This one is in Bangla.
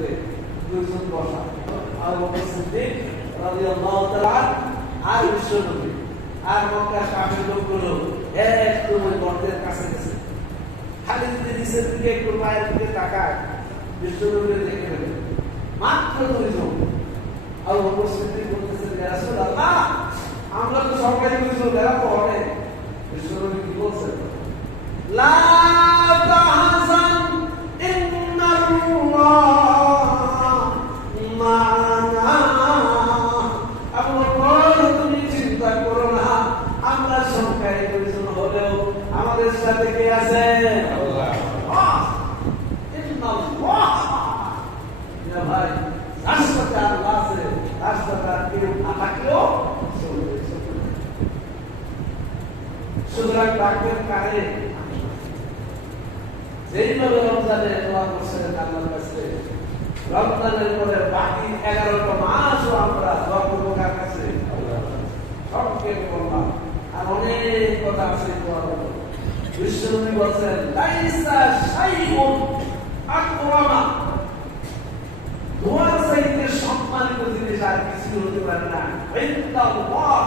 মধ্যে দুইজন বসা, আবু বকর সিদ্দিক রাদিয়াল্লাহু তাআলা আর বিশ্বনবী আর মক্কা কাফের লোকগুলো একটু ওই গর্তের কাছে গেছে। খালি যদি নিচের দিকে একটু পায়ের দিকে তাকায় বিশ্বনবী দেখে নেবে, মাত্র দুইজন। আবু বকর সিদ্দিক বলতেছেন, ইয়া রাসূলুল্লাহ, আমরা তো সরকারি দুইজন, এরা তো অনেক। বিশ্বনবী কি বলছেন? লা তাহজান ইন্নাল্লাহ মা'ানা। আবু বকর, তুমি চিন্তা করো না, আমরা সরকারি দুইজন হলেও আমাদের সাথে কে আছে? আল্লাহ। ইন্নাল্লাহ, ইয়া ভাই, রাষ্ট্রটা আল্লাহ আছে, রাষ্ট্রটা কেউ না থাকলেও চলবে। সুতরাং বাক্যের কারে যেইভাবে রমজানে দোয়া করছেন আল্লাহর কাছে, রমজানের পরে বাকি 11টা মাসও আমরা দোয়া করবো কার কাছে? সবকে বললাম, আর অনেক কথা আছে দোয়া করবো। বিশ্বনবী বলছেন, লাইসা শাইউন আকরামা, দোয়ার চাইতে সম্মানিত জিনিস আর কিছু হতে পারে না। ইন্নাল্লাহ